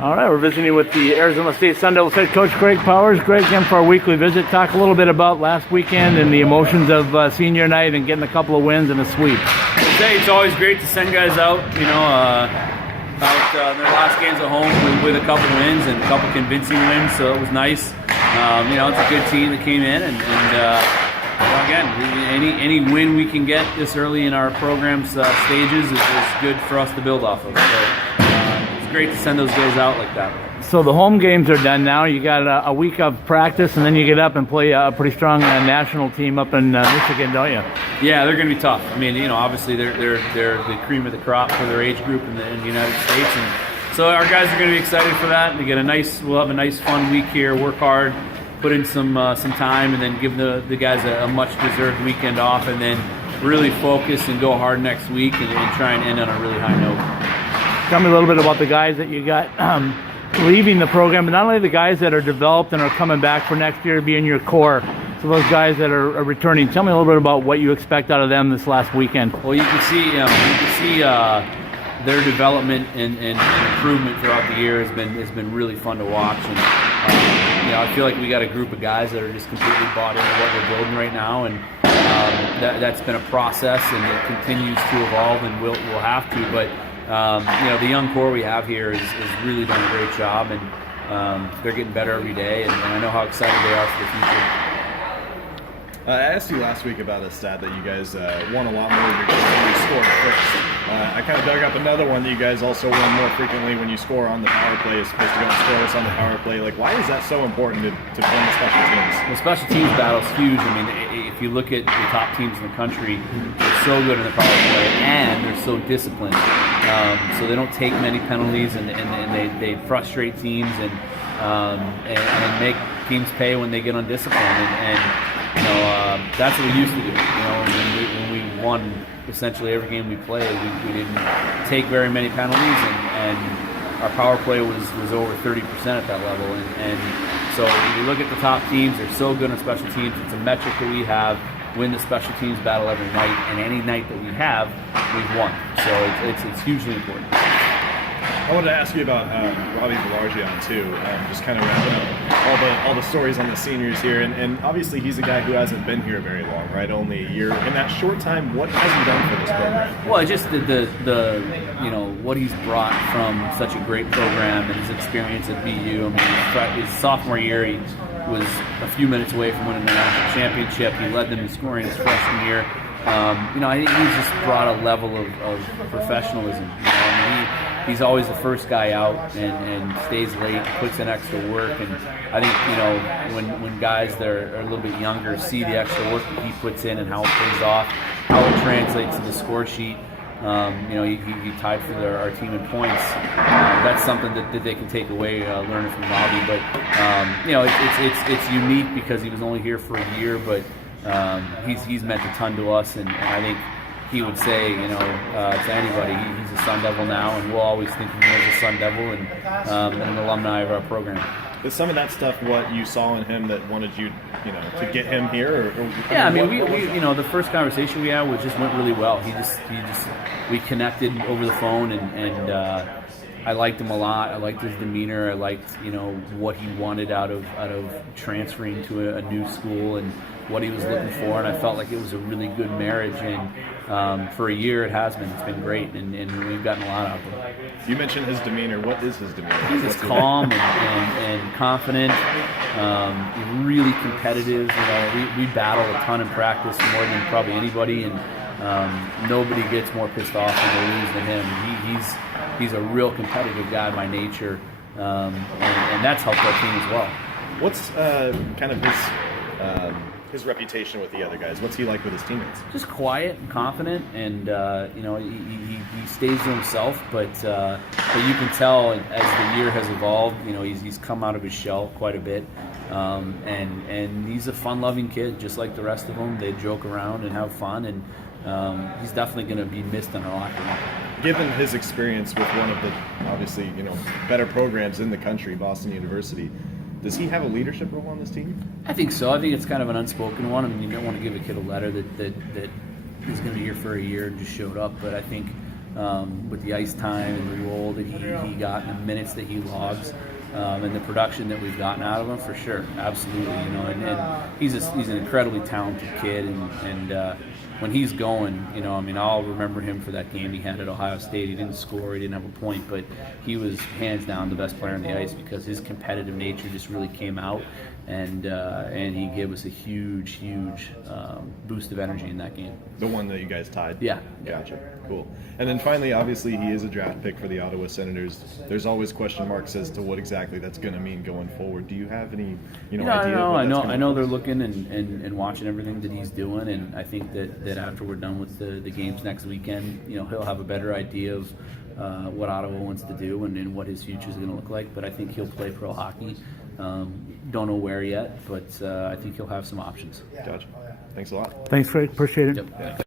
All right, we're visiting with the Arizona State Sun Devils head coach Greg Powers. Greg, again for our weekly visit. Talk a little bit about last weekend and the emotions of senior night and getting a couple of wins and a sweep. It's always great to send guys out, out their last games at home with a couple wins and a couple convincing wins, so it was nice. It's a good team that came in, and again, any win we can get this early in our program's stages is good for us to build off of. So it's great to send those guys out like that. So the home games are done now. You got a week of practice, and then you get up and play a pretty strong national team up in Michigan, don't you? Yeah, they're going to be tough. I mean, obviously they're the cream of the crop for their age group in the United States, and so our guys are going to be excited for that. And we'll have a nice, fun week here. Work hard, put in some time, and then give the guys a much deserved weekend off, and then really focus and go hard next week and try and end on a really high note. Tell me a little bit about the guys that you got leaving the program, but not only the guys that are developed and are coming back for next year to be in your core. So those guys that are returning, tell me a little bit about what you expect out of them this last weekend. Well, you can see their development and improvement throughout the year has been really fun to watch. And I feel like we got a group of guys that are just completely bought into what we're building right now, and that's been a process, and it continues to evolve, and we'll have to. But the young core we have here is really done a great job, and they're getting better every day, and I know how excited they are for the future. I asked you last week about a stat that you guys won a lot more of your games when you scored first. I kind of dug up another one that you guys also win more frequently when you score on the power play as opposed to going scoreless on the power play. Like, why is that so important to win the special teams? The special teams battle is huge. I mean, if you look at the top teams in the country, they're so good in the power play, and they're so disciplined. So they don't take many penalties, and they frustrate teams and make teams pay when they get undisciplined. That's what we used to do. When we won essentially every game we played, we didn't take very many penalties, and our power play was over 30% at that level. And so if you look at the top teams, they're so good on special teams. It's a metric that we have. Win the special teams battle every night, and any night that we have, we've won. So it's hugely important. I wanted to ask you about Robbie Balargian too. Just kind of wrapping up all the stories on the seniors here, and obviously he's a guy who hasn't been here very long, right? Only a year. In that short time, what has he done for this program? Well, just the what he's brought from such a great program and his experience at BU. I mean, his sophomore year, he was a few minutes away from winning the national championship. He led them in scoring his freshman year. I think he's just brought a level of professionalism. He's always the first guy out and stays late, puts in extra work, and I think when guys that are a little bit younger see the extra work that he puts in and how it pays off, how it translates to the score sheet. He tied for our team in points. That's something that they can take away learning from Robbie. But it's unique because he was only here for a year, but he's meant a ton to us, and I think he would say, to anybody, he's a Sun Devil now, and we'll always think of him as a Sun Devil and an alumni of our program. Is some of that stuff what you saw in him that wanted you, to get him here? We the first conversation we had just went really well. We connected over the phone, and I liked him a lot. I liked his demeanor. I liked, what he wanted out of transferring to a new school and what he was looking for, and I felt like it was a really good marriage, and for a year it has been. It's been great, and we've gotten a lot out of him. You mentioned his demeanor. What is his demeanor? He's just calm and confident. He's really competitive. We battle a ton in practice, more than probably anybody, and nobody gets more pissed off when they lose than him. He's a real competitive guy by nature, and that's helped our team as well. What's kind of his reputation with the other guys? What's he like with his teammates? Just quiet and confident, and he stays to himself. But you can tell as the year has evolved, he's come out of his shell quite a bit, and he's a fun-loving kid, just like the rest of them. They joke around and have fun, and he's definitely going to be missed in our locker room. Given his experience with one of the obviously better programs in the country, Boston University, does he have a leadership role on this team? I think so. I think it's kind of an unspoken one. I mean, you don't want to give a kid a letter that he's going to be here for a year and just showed up. But I think with the ice time and the role that he got and the minutes that he logs. And the production that we've gotten out of him, for sure, absolutely, you know, and he's an incredibly talented kid, and when he's going, you know, I mean, I'll remember him for that game he had at Ohio State. He didn't score, he didn't have a point, but he was hands down the best player on the ice because his competitive nature just really came out, and he gave us a huge boost of energy in that game. The one that you guys tied? Yeah. Gotcha. Cool. And then finally, obviously, he is a draft pick for the Ottawa Senators. There's always question marks as to what exactly that's going to mean going forward. Do you have any, idea? I know they're looking and watching everything that he's doing, and I think that after we're done with the games next weekend, you know, he'll have a better idea of what Ottawa wants to do and what his future is going to look like. But I think he'll play pro hockey. Don't know where yet, but I think he'll have some options. Gotcha. Thanks a lot. Thanks, Craig. Appreciate it. Yep.